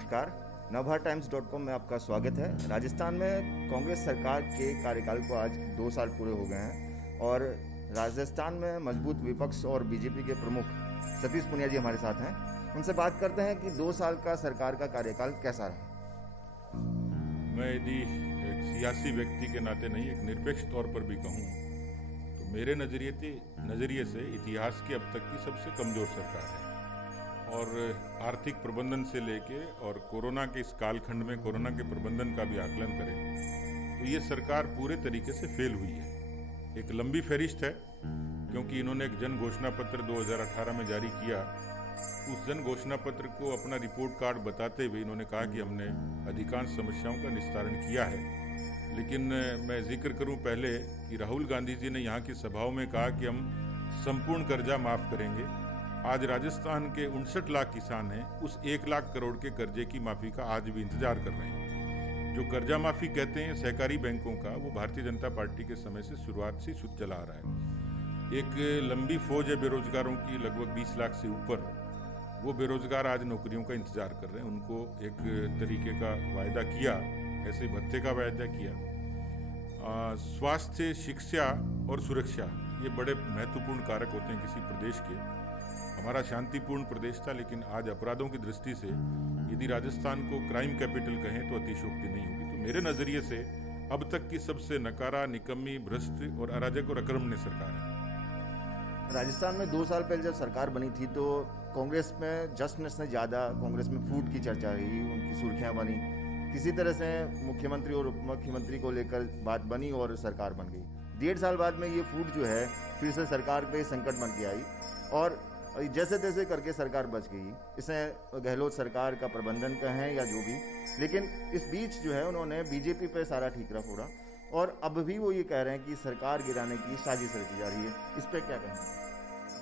नमस्कार। नवभारत टाइम्स.com में आपका स्वागत है। राजस्थान में कांग्रेस सरकार के कार्यकाल को आज 2 साल पूरे हो गए हैं और राजस्थान में मजबूत विपक्ष और बीजेपी के प्रमुख सतीश पुनिया जी हमारे साथ हैं। उनसे बात करते हैं कि 2 साल का सरकार का कार्यकाल कैसा रहा। मैं यदि एक सियासी व्यक्ति के नाते नहीं, एक निरपेक्ष तौर पर भी कहूँ तो मेरे नज़रिए से इतिहास की अब तक की सबसे कमज़ोर सरकार है। और आर्थिक प्रबंधन से लेके और कोरोना के इस कालखंड में कोरोना के प्रबंधन का भी आकलन करें तो ये सरकार पूरे तरीके से फेल हुई है। एक लंबी फहरिस्त है, क्योंकि इन्होंने एक जन घोषणा पत्र 2018 में जारी किया। उस जन घोषणा पत्र को अपना रिपोर्ट कार्ड बताते हुए इन्होंने कहा कि हमने अधिकांश समस्याओं का निस्तारण किया है। लेकिन मैं जिक्र करूं पहले कि राहुल गांधी जी ने यहाँ की सभाओं में कहा कि हम संपूर्ण कर्जा माफ़ करेंगे। आज राजस्थान के 59 लाख किसान हैं, उस 1 लाख करोड़ के कर्जे की माफ़ी का आज भी इंतजार कर रहे हैं। जो कर्जा माफ़ी कहते हैं सहकारी बैंकों का, वो भारतीय जनता पार्टी के समय से शुरुआत से सुध चला आ रहा है। एक लंबी फौज है बेरोजगारों की, लगभग 20 लाख से ऊपर। वो बेरोजगार आज नौकरियों का इंतजार कर रहे हैं। उनको एक तरीके का वायदा किया, ऐसे भत्ते का वायदा किया। स्वास्थ्य, शिक्षा और सुरक्षा ये बड़े महत्वपूर्ण कारक होते हैं किसी प्रदेश के। हमारा शांतिपूर्ण प्रदेश था, लेकिन आज अपराधों की दृष्टि से यदि राजस्थान को क्राइम कैपिटल कहें तो अतिशयोक्ति नहीं होगी। तो मेरे नज़रिए से अब तक की सबसे नकारा, निकम्मी, भ्रष्ट और अराजक और अकर्मण्य सरकार है। राजस्थान में 2 साल पहले जब सरकार बनी थी तो कांग्रेस में जश्न से ज़्यादा कांग्रेस में फूट की चर्चा रही, उनकी सुर्खियां बनी। किसी तरह से मुख्यमंत्री और उप मुख्यमंत्री को लेकर बात बनी और सरकार बन गई। 1.5 साल बाद में ये फूट जो है फिर से सरकार पे संकट बन के आई और जैसे तैसे करके सरकार बच गई। इसे गहलोत सरकार का प्रबंधन कहें या जो भी, लेकिन इस बीच जो है उन्होंने बीजेपी पे सारा ठीकरा फोड़ा और अब भी वो ये कह रहे हैं कि सरकार गिराने की साजिश रची जा रही है। इस पर क्या कहें?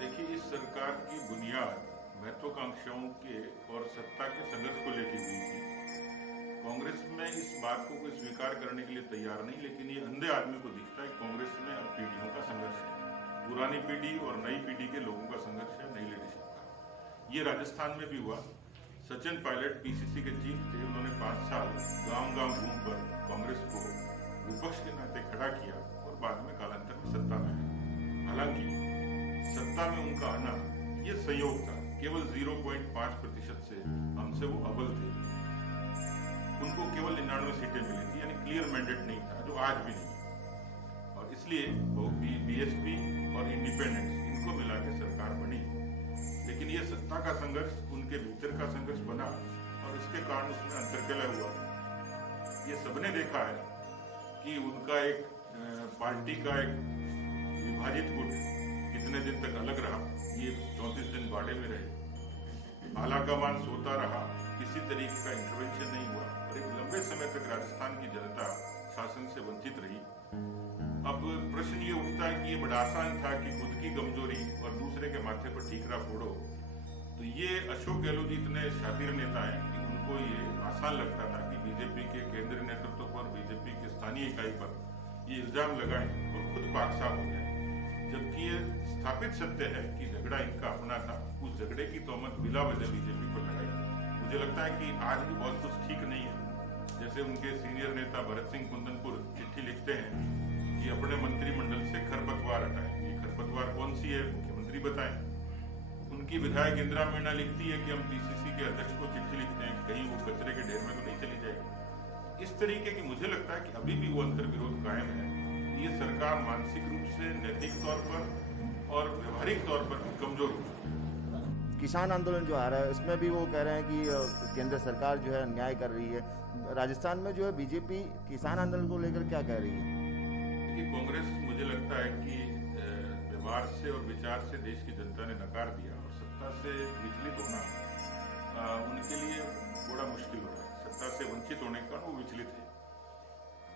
देखिए, इस सरकार की बुनियाद महत्वाकांक्षाओं के और सत्ता के संघर्ष को लेकर हुई थी। कांग्रेस में इस बात को कोई स्वीकार करने के लिए तैयार नहीं, लेकिन ये अंधे आदमी को दिखता है कांग्रेस में अब पीढ़ियों का संघर्ष है। पुरानी पीढ़ी और नई पीढ़ी के लोगों का संघर्ष है, नई लीडरशिप का। ये राजस्थान में भी हुआ। सचिन पायलट पीसीसी के चीफ थे। उन्होंने 5 साल गांव-गांव घूमकर कांग्रेस को विपक्ष के नाते खड़ा किया और बाद में कालांतर में सत्ता में आए। हालांकि सत्ता में उनका आना ये संयोग था। केवल 0.5% से हमसे वो अव्वल थे। उनको केवल 99 सीटें मिली थी, यानी क्लियर मैंडेट नहीं था, जो आज भी नहीं है। और इसलिए वो बीएसपी और इंडिपेंडेंस इनको मिला के सरकार बनी। लेकिन ये सत्ता का संघर्ष उनके भीतर का संघर्ष बना और इसके कारण उसमें अंतर्कलह हुआ। ये सबने देखा है कि उनका एक पार्टी का एक विभाजित गुट कितने दिन तक अलग रहा। ये 34 दिन बाड़े में रहे, आलाकमान सोता रहा, किसी तरीके का इंटरवेंशन नहीं हुआ और एक लंबे समय तक राजस्थान की जनता शासन से वंचित रही। अब प्रश्न ये उठता है कि ये बड़ा आसान था कि खुद की कमजोरी और दूसरे के माथे पर ठीकरा फोड़ो। तो ये अशोक गहलोत जी इतने शातिर नेता हैं कि उनको ये आसान लगता था कि बीजेपी के केंद्रीय नेतृत्व पर, बीजेपी के स्थानीय इकाई पर ये इल्जाम लगाएं और खुद पाक साफ हो जाए। जबकि ये स्थापित सत्य है कि झगड़ा इनका अपना था। उस झगड़े की तोहमत बिला वजह बीजेपी पर लगाई। मुझे लगता है कि आज भी बहुत कुछ ठीक नहीं है। जैसे उनके सीनियर नेता भरत सिंह कुंदनपुर चिट्ठी लिखते हैं कि अपने मंत्रिमंडल से खरपतवार हटाएं। ये खरपतवार कौन सी है, मुख्यमंत्री बताएं। उनकी विधायक इंदिरा मीणा लिखती है कि हम पीसीसी के अध्यक्ष को चिट्ठी लिखते हैं, कहीं वो कचरे के ढेर में तो नहीं चली जाएगी। इस तरीके की मुझे लगता है कि अभी भी वो अंतर्विरोध कायम है। ये सरकार मानसिक रूप से, नैतिक तौर पर और व्यवहारिक तौर पर कमजोर हो चुकी है। किसान आंदोलन जो आ रहा है उसमें भी वो कह रहे हैं कि केंद्र सरकार जो है अन्याय कर रही है। राजस्थान में जो है बीजेपी किसान आंदोलन को लेकर क्या कह रही है? देखिए, कांग्रेस मुझे लगता है कि व्यवहार से और विचार से देश की जनता ने नकार दिया और सत्ता से विचलित होना उनके लिए बड़ा मुश्किल हो रहा है। सत्ता से वंचित होने का वो विचलित है।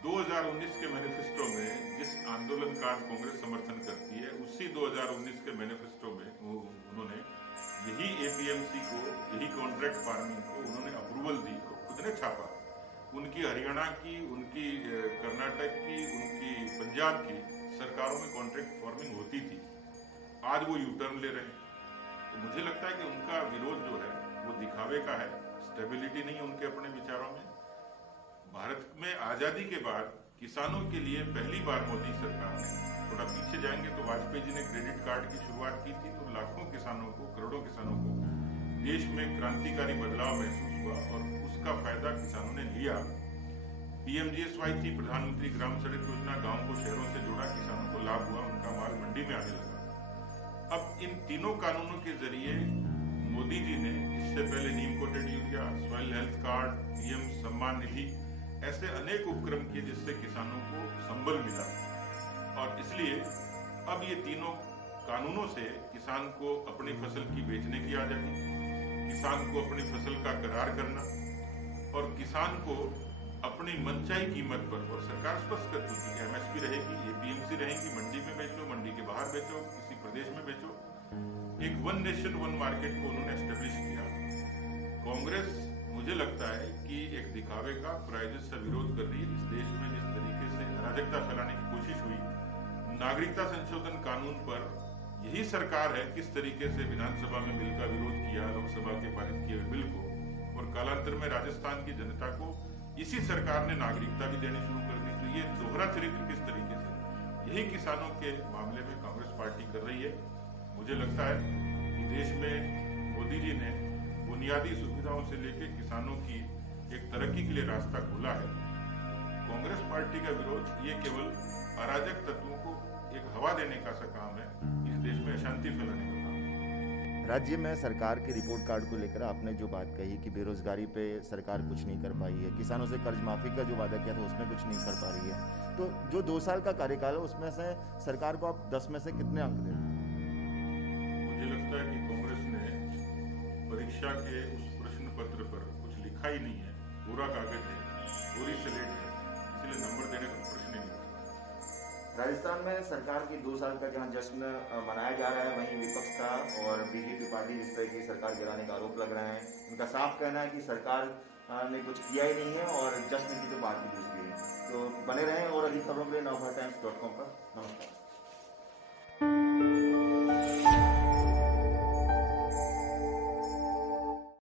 2019 के मैनिफेस्टो में जिस आंदोलन का कांग्रेस समर्थन करती है, उसी 2019 के मैनिफेस्टो में उन्होंने यही एपीएमसी को, यही कॉन्ट्रैक्ट फार्मिंग को उन्होंने अप्रूवल दी और खुद ने छापा। उनकी हरियाणा की, उनकी कर्नाटक की, उनकी पंजाब की सरकारों में कॉन्ट्रैक्ट फार्मिंग होती थी। आज वो यू टर्न ले रहे हैं। तो मुझे लगता है कि उनका विरोध जो है वो दिखावे का है, स्टेबिलिटी नहीं उनके अपने विचारों में। भारत में आज़ादी के बाद किसानों के लिए पहली बार मोदी सरकार ने, थोड़ा पीछे जाएंगे तो वाजपेयी जी ने क्रेडिट कार्ड की शुरुआत की थी, तो लाखों किसानों को, करोड़ों किसानों को देश में क्रांतिकारी बदलाव महसूस हुआ और उसका फायदा किसानों ने लिया। पीएमजीएसवाई थी, प्रधानमंत्री ग्राम सड़क योजना, गांव को शहरों से जोड़ा, किसानों को लाभ हुआ, उनका माल मंडी में आने लगा। अब इन तीनों कानूनों के जरिए मोदी जी ने, इससे पहले neem coated urea, soil health card, PM Samman Nidhi, ऐसे अनेक उपक्रम किए जिससे किसानों को संबल मिला। और इसलिए अब ये तीनों कानूनों से किसान को अपनी फसल की बेचने की आजादी, किसान को अपनी फसल का करार करना और किसान को अपनी मनचाही कीमत पर, और सरकार स्पष्ट कर चुकी है एमएसपी रहेगी, एपीएमसी रहेगी, मंडी में बेचो, मंडी के बाहर बेचो, किसी प्रदेश में बेचो, एक वन नेशन वन मार्केट को उन्होंने एस्टेब्लिश किया। कांग्रेस मुझे लगता है कि एक दिखावे का, प्रायोजित सा विरोध कर रही है। इस देश में जिस तरीके से अराजकता फैलाने की कोशिश हुई, नागरिकता संशोधन कानून पर यही सरकार है किस तरीके से विधानसभा में बिल का विरोध किया, लोकसभा के पारित किए हुए बिल को, और कालांतर में राजस्थान की जनता को इसी सरकार ने नागरिकता भी देनी शुरू कर दी। तो ये दोहरा चरित्र किस तरीके से, यही किसानों के मामले में कांग्रेस पार्टी कर रही है। मुझे लगता है कि देश में मोदी जी ने बुनियादी सुविधाओं से लेकर किसानों की एक तरक्की के लिए रास्ता खोला है। कांग्रेस पार्टी का विरोध ये केवल अराजक तत्वों को एक हवा देने का सा काम है, इस देश में अशांति फैलाने का काम है। राज्य में सरकार के रिपोर्ट कार्ड को लेकर आपने जो बात कही कि बेरोजगारी पे सरकार कुछ नहीं कर पाई है, किसानों से कर्ज माफी का जो वादा किया था उसमें कुछ नहीं कर पा रही है, तो जो 2 साल का कार्यकाल है उसमें से सरकार को आप 10 में से कितने अंक देते हैं? मुझे लगता है कि कांग्रेस ने परीक्षा के उस प्रश्न पत्र पर कुछ लिखा ही नहीं है, पूरा कागज है, पूरी स्लेट है, इसलिए नंबर देने का प्रश्न ही नहीं। राजस्थान में सरकार की 2 साल का जहां जश्न मनाया जा रहा है, वहीं विपक्ष का और बीजेपी पार्टी जिस तरह की सरकार गिराने का आरोप लग रहे हैं, उनका साफ कहना है कि सरकार ने कुछ किया ही नहीं है और जश्न की तो बात भी दूसरी है। तो बने रहें और अधिक खबरों के लिए navbharattimes.com पर। नमस्कार।